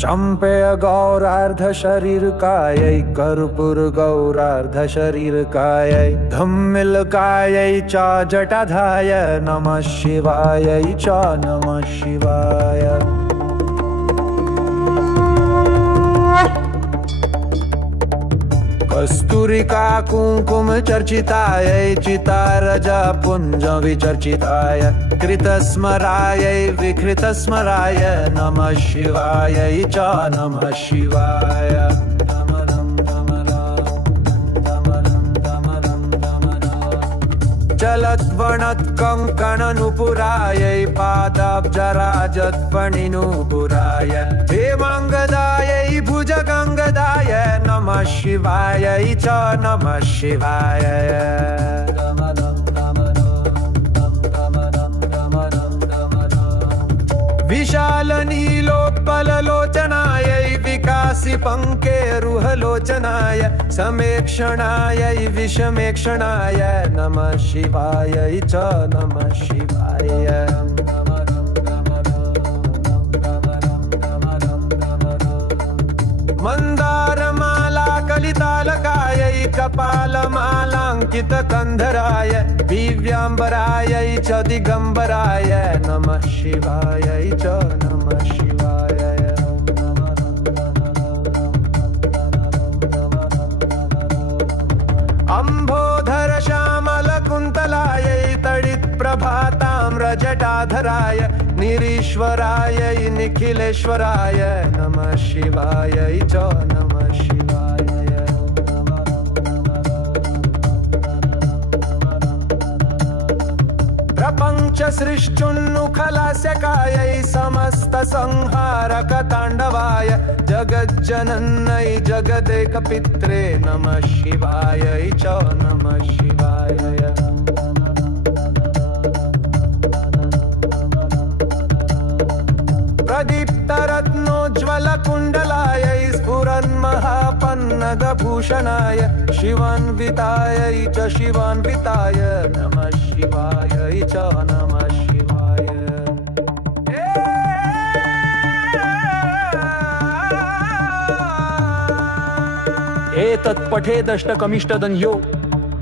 चंपेय गौरार्ध शरीर कायै कर्पूर गौरार्ध शरीर कायै धम्मिल कायै च जटाधाय नमः शिवायै च नमः शिवाय। कस्तूरिका कुंकुम चर्चितायै चितारजा पुंज विचर्चिताय कृतस्मरायै विकृतस्मराय नमः शिवायै च नमः शिवाय। चलत्वणत् कंकणनुपुरायै पादाब्जराजत्पणिनुपुराय हेमांगदायै भुजगंगदाय नमः शिवायै च नमः शिवाय। विशाल नीलोत्पललोचनायै विकासी पंकेरुहलोचनाय समेक्षणायै विषमेक्षणाय नमः शिवायै च नमः शिवाय। मंदारमाला कलितालकायै कपालमालांकितकंधराय दिव्यांबरायै च दिगंबराय नमः शिवायै च नमः शिवाय। अंबोधर श्यामल कुंतलायै तडित प्रभाताम्रजटाधराय निरीश्वरायै निखिलेश्वराय नमः शिवायै च नमः शिवाय। प्रपंच सृष्टुन्मुखलास्यकायै समस्त संहारक तांडवाय जगज्जनन्यै जगदेकपित्रे नमः शिवायै च नमः शिवाय। प्रदीप्तरत्नोज्ज्वल कुण्डलायै स्फुरन्महापन्नगभूषणाय शिवान्वितायै च शिवान्विताय नमः शिवायै च नमः शिवाय। एतत् पठेदष्टकमिष्टदन्यो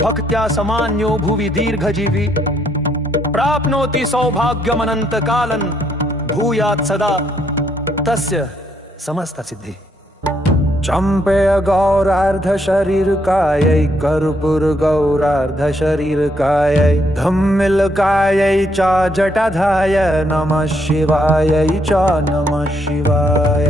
भक्त्या समान्यो भुवि दीर्घजीवी प्राप्नोति सौभाग्यमनन्तकालं भूयात् सदा तस्य समस्त सिद्धि। चंपेय गौरार्ध शरीर कायै कर्पूर गौरार्ध शरीर कायै धम्मिल कायै च जटाधाय नमः शिवायै च नमः शिवाय।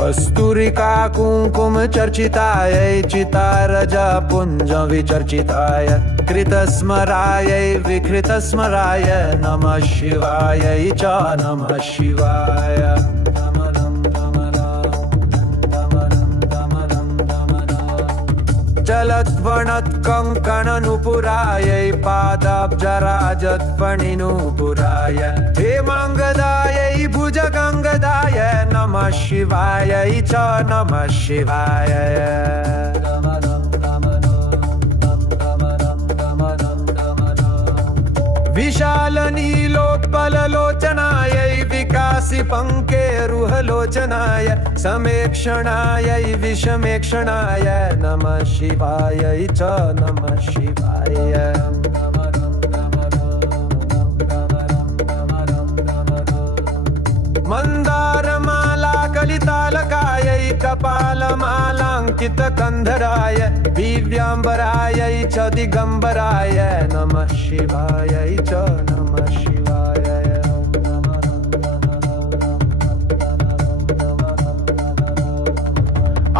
कस्तूरिका कुंकुम चर्चितायै चितारजा पुंज विचर्चिताय कृतस्मरायै विकृतस्मराय नमः शिवायै च नमः शिवाय। चलत्वणत् कंकणनुपुरायै पादाब्जराजत्पणिनुपुराय हेमांगदायै भुजगंगदाय नमः शिवायै च नमः शिवाय। विशाल नीलोत्पललोचनायै विकासी पंकेरुहलोचनाय समेक्षणायै विषमेक्षणाय नमः शिवायै च नमः शिवाय। मंदारमाला कलितालकायै कपालमालांकितकंधराय दिव्यांबरायै च दिगंबराय नमः शिवायै च नमः शिवाय।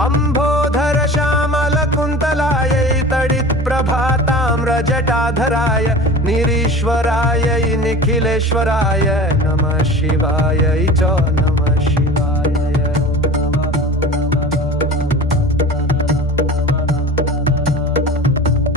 अंबोधर श्यामल कुंतलायै तडित प्रभाताम्रजटाधराय निरीश्वरायै निखिलेश्वराय नमः शिवायै च नमः शिवाय।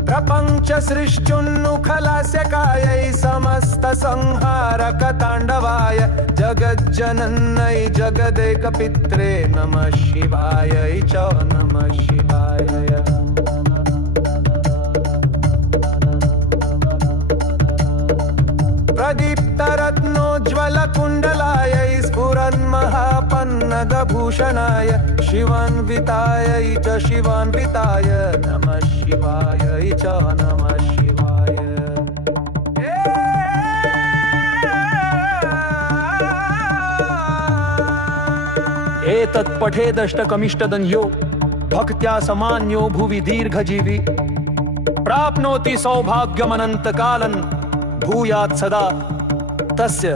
प्रपंच सृष्टुन्मुखलास्यकायै समस्त संहारक तांडवाय जगज्जनन्यै जगदेकपित्रे नमः शिवायै च नमः शिवाय। प्रदीप्तरत्नोज्ज्वलकुण्डलायै स्फुरन्महापन्नगभूषणाय शिवान्वितायै च शिवान्विताय नमः शिवायै च नमः शिवाय। एतत् पठेदष्टकमिष्टदन्यो भक्त्या समान्यो भुवि दीर्घजीवी प्राप्नोति सौभाग्यमनन्तकालं भूयात् सदा तस्य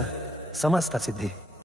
समस्तसिद्धिः।